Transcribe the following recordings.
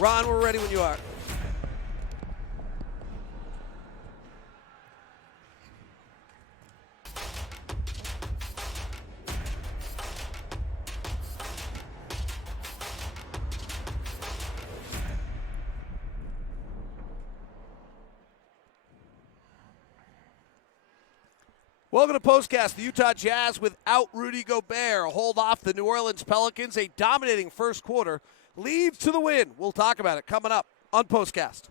Ron, we're ready when you are. Welcome to POSTCAST. The Utah Jazz without Rudy Gobert hold off the New Orleans Pelicans. A dominating first quarter leads to the win. We'll talk about it coming up on POSTCAST.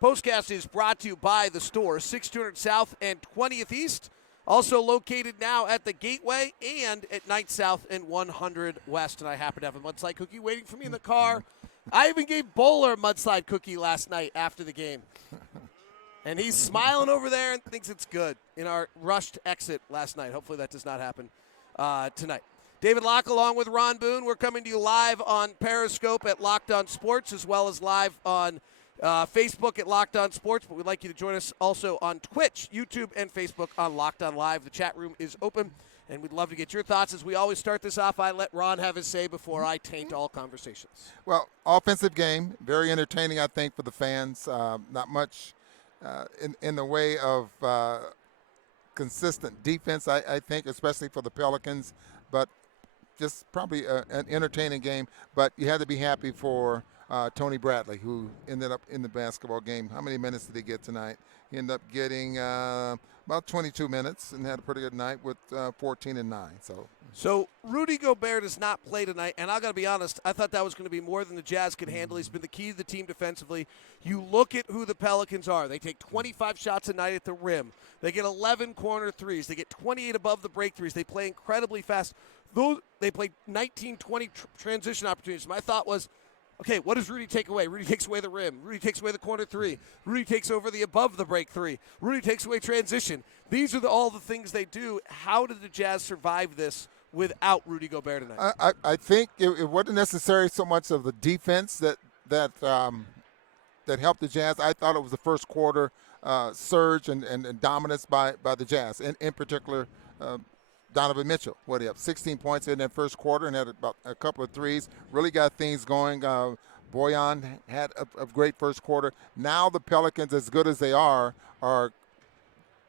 POSTCAST is brought to you by the store, 6200 South and 20th East. Also located now at the Gateway and at 9th South and 100 West. And I happen to have a mudslide cookie waiting for me in the car. I even gave Bowler a mudslide cookie last night after the game. And he's smiling over there and thinks it's good in our rushed exit last night. Hopefully that does not happen tonight. David Locke along with Ron Boone. We're coming to you live on Periscope at Locked On Sports, as well as live on Facebook at Locked On Sports. But we'd like you to join us also on Twitch, YouTube, and Facebook on Locked On Live. The chat room is open, and we'd love to get your thoughts. As we always start this off, I let Ron have his say before I taint all conversations. Well, offensive game, very entertaining, I think, for the fans. Not much in the way of consistent defense, I think, especially for the Pelicans. But just probably an entertaining game. But you had to be happy for Tony Bradley, who ended up in the basketball game. How many minutes did he get tonight? He ended up getting about 22 minutes and had a pretty good night with 14 and 9. So Rudy Gobert does not play tonight, and I got to be honest, I thought that was going to be more than the Jazz could handle. He's been the key to the team defensively. You look at who the Pelicans are. They take 25 shots a night at the rim. They get 11 corner threes. They get 28 above the break threes. They play incredibly fast. They play 19, 20 transition opportunities. My thought was, okay, what does Rudy take away? Rudy takes away the rim. Rudy takes away the corner three. Rudy takes over the above the break three. Rudy takes away transition. These are all the things they do. How did the Jazz survive this without Rudy Gobert tonight? I think it wasn't necessarily so much of the defense that helped the Jazz. I thought it was the first quarter surge and dominance by the Jazz, in particular Donovan Mitchell. What, he up 16 points in that first quarter and had about a couple of threes. Really got things going. Bojan had a great first quarter. Now the Pelicans, as good as they are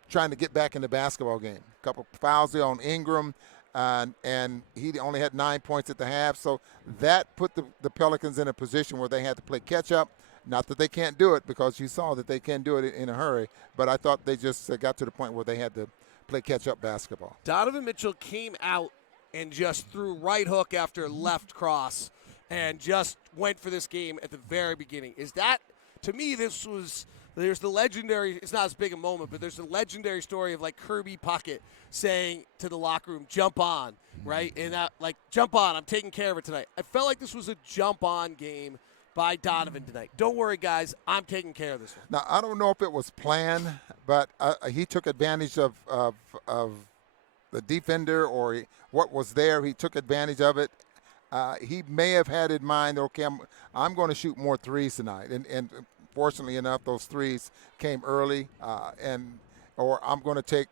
trying to get back in the basketball game. A couple fouls there on Ingram, and he only had 9 points at the half. So that put the Pelicans in a position where they had to play catch-up. Not that they can't do it, because you saw that they can do it in a hurry, but I thought they just got to the point where they had to play catch-up basketball. Donovan Mitchell came out and just threw right hook after left cross and just went for this game at the very beginning. Is that, to me, there's the legendary, it's not as big a moment, but there's the legendary story of like Kirby Puckett saying to the locker room, jump on, right? And jump on, I'm taking care of it tonight. I felt like this was a jump on game by Donovan tonight. Don't worry, guys. I'm taking care of this one. Now, I don't know if it was planned, but he took advantage of the defender or what was there. He took advantage of it. He may have had in mind, okay, I'm going to shoot more threes tonight. And fortunately enough, those threes came early, or I'm going to take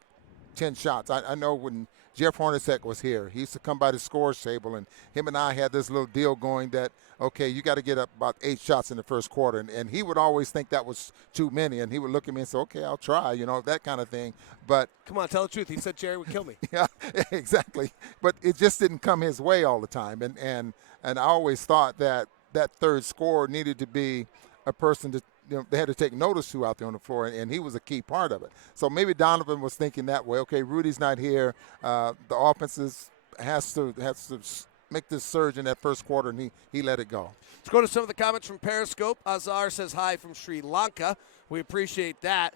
10 shots. I know when Jeff Hornacek was here, he used to come by the scores table, and him and I had this little deal going that, okay, you got to get up about 8 shots in the first quarter. And he would always think that was too many, and he would look at me and say, okay, I'll try, that kind of thing. But come on, tell the truth. He said Jerry would kill me. Yeah, exactly. But it just didn't come his way all the time. And I always thought that third scorer needed to be a person that they had to take notice to out there on the floor, and he was a key part of it. So maybe Donovan was thinking that way. Okay, Rudy's not here. The offense has to make this surge in that first quarter, and he let it go. Let's go to some of the comments from Periscope. Azar says hi from Sri Lanka. We appreciate that.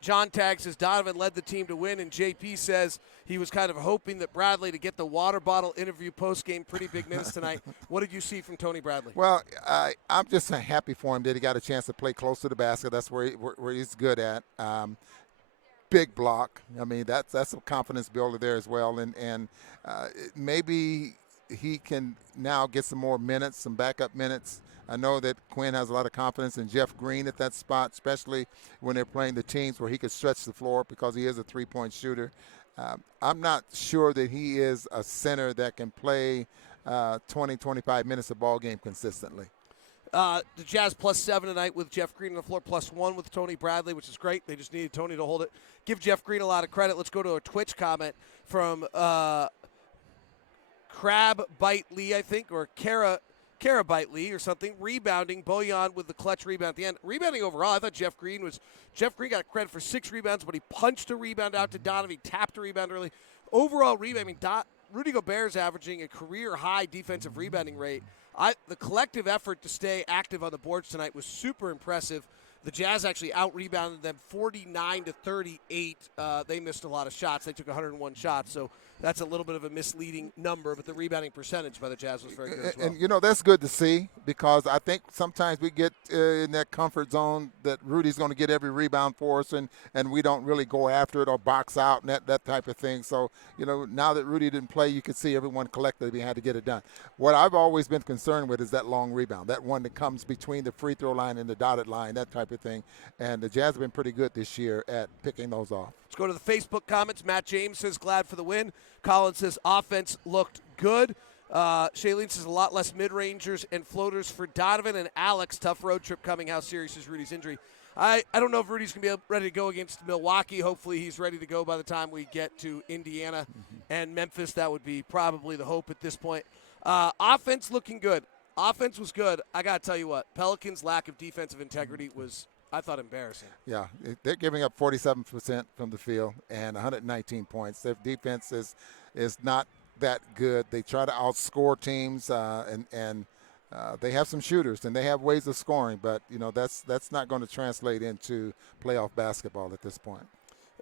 John Tagg says Donovan led the team to win, and JP says he was kind of hoping that Bradley to get the water bottle interview post-game. Pretty big minutes tonight. What did you see from Tony Bradley? Well, I'm just happy for him that he got a chance to play close to the basket. That's where he's good at. Big block. I mean, that's a confidence builder there as well, and maybe he can now get some more minutes, some backup minutes. I know that Quinn has a lot of confidence in Jeff Green at that spot, especially when they're playing the teams where he could stretch the floor because he is a three-point shooter. I'm not sure that he is a center that can play 20, 25 minutes a ball game consistently. The Jazz +7 tonight with Jeff Green on the floor, +1 with Tony Bradley, which is great. They just needed Tony to hold it. Give Jeff Green a lot of credit. Let's go to a Twitch comment from Crab Bite Lee, I think, or Cara Bite Lee or something. Rebounding, Bojan with the clutch rebound at the end. Rebounding overall, I thought Jeff Green got credit for 6 rebounds, but he punched a rebound out to Donovan. He tapped a rebound early. Overall rebound, Rudy Gobert's averaging a career-high defensive rebounding rate. The collective effort to stay active on the boards tonight was super impressive. The Jazz actually out-rebounded them 49-38. They missed a lot of shots. They took 101 shots, so that's a little bit of a misleading number, but the rebounding percentage by the Jazz was very good as well. And that's good to see, because I think sometimes we get in that comfort zone that Rudy's going to get every rebound for us, and we don't really go after it or box out and that type of thing. So, now that Rudy didn't play, you could see everyone collectively had to get it done. What I've always been concerned with is that long rebound, that one that comes between the free throw line and the dotted line, that type of thing. And the Jazz have been pretty good this year at picking those off. Let's go to the Facebook comments. Matt James says, glad for the win. Colin says, offense looked good. Shailene says, a lot less mid-rangers and floaters for Donovan and Alex. Tough road trip coming. How serious is Rudy's injury? I don't know if Rudy's going to be ready to go against Milwaukee. Hopefully he's ready to go by the time we get to Indiana and Memphis. That would be probably the hope at this point. Offense looking good. Offense was good. I got to tell you what, Pelicans' lack of defensive integrity was, I thought, embarrassing. Yeah, they're giving up 47% from the field and 119 points. Their defense is not that good. They try to outscore teams, and they have some shooters and they have ways of scoring, but that's not going to translate into playoff basketball at this point.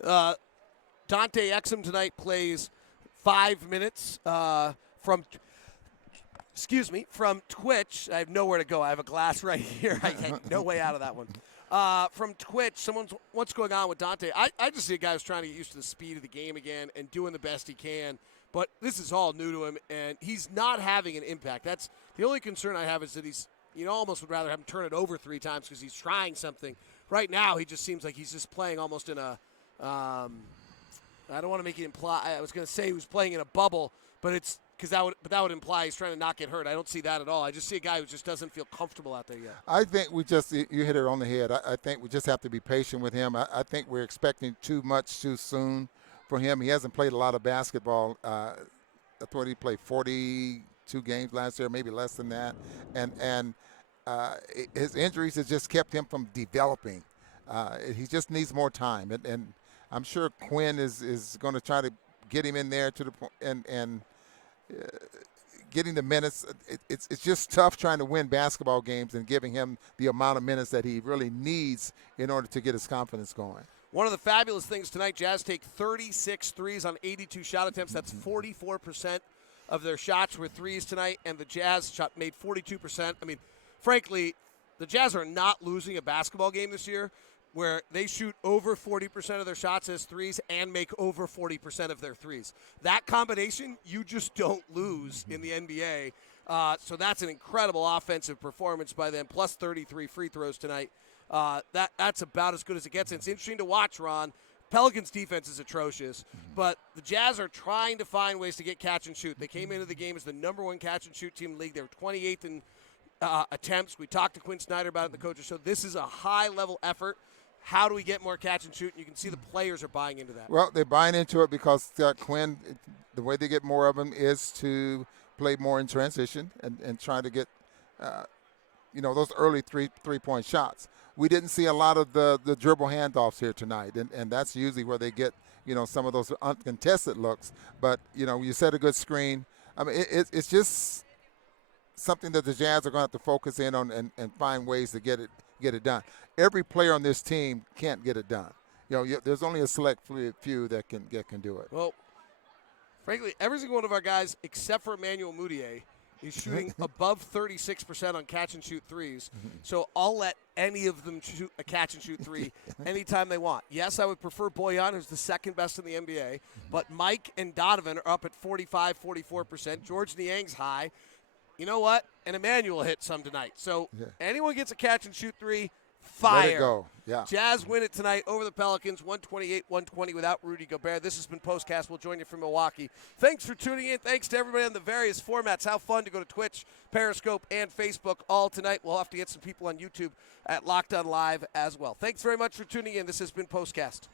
Dante Exum tonight plays 5 minutes from Twitch. I have nowhere to go. I have a glass right here. I had no way out of that one. From Twitch, what's going on with Dante? I just see a guy who's trying to get used to the speed of the game again and doing the best he can. But this is all new to him, and he's not having an impact. That's the only concern I have, is that he's, almost would rather have him turn it over 3 times because he's trying something. Right now, he just seems like he's just playing almost in a I don't want to make it imply. I was going to say he was playing in a bubble, but it's because that would imply he's trying to not get hurt. I don't see that at all. I just see a guy who just doesn't feel comfortable out there yet. I think you hit it on the head. I think we just have to be patient with him. I think we're expecting too much too soon for him. He hasn't played a lot of basketball. I thought he played 42 games last year, maybe less than that. And his injuries have just kept him from developing. He just needs more time. And I'm sure Quinn is going to try to get him in there to the point and getting the minutes. It's just tough trying to win basketball games and giving him the amount of minutes that he really needs in order to get his confidence going. One of the fabulous things tonight, Jazz take 36 threes on 82 shot attempts. That's 44% of their shots were threes tonight, and the Jazz made 42%. I mean, frankly, the Jazz are not losing a basketball game this year where they shoot over 40% of their shots as threes and make over 40% of their threes. That combination, you just don't lose in the NBA. So that's an incredible offensive performance by them, plus 33 free throws tonight. That's about as good as it gets. And it's interesting to watch, Ron. Pelicans' defense is atrocious, but the Jazz are trying to find ways to get catch and shoot. They came into the game as the number 1 catch and shoot team in the league. They were 28th in attempts. We talked to Quinn Snyder about it in the coaches show. This is a high-level effort. How do we get more catch and shoot? And you can see the players are buying into that. Well, they're buying into it because Quinn, the way they get more of them is to play more in transition and try to get, those early three-point shots. We didn't see a lot of the dribble handoffs here tonight, and that's usually where they get, some of those uncontested looks. But, you set a good screen. I mean, it's just something that the Jazz are going to have to focus in on and find ways to get it done. Every player on this team can't get it done. There's only a select few that can do it. Well, frankly, every single one of our guys, except for Emmanuel Mudiay, is shooting above 36% on catch-and-shoot threes. So I'll let any of them shoot a catch-and-shoot three anytime they want. Yes, I would prefer Bojan, who's the second best in the NBA, but Mike and Donovan are up at 45, 44%. George Niang's high. You know what? And Emmanuel hit some tonight. So anyone gets a catch-and-shoot three, fire. Let it go. Yeah. Jazz win it tonight over the Pelicans, 128-120 without Rudy Gobert. This has been POSTCAST. We'll join you from Milwaukee. Thanks for tuning in. Thanks to everybody on the various formats. How fun to go to Twitch, Periscope, and Facebook all tonight. We'll have to get some people on YouTube at Locked On Live as well. Thanks very much for tuning in. This has been POSTCAST.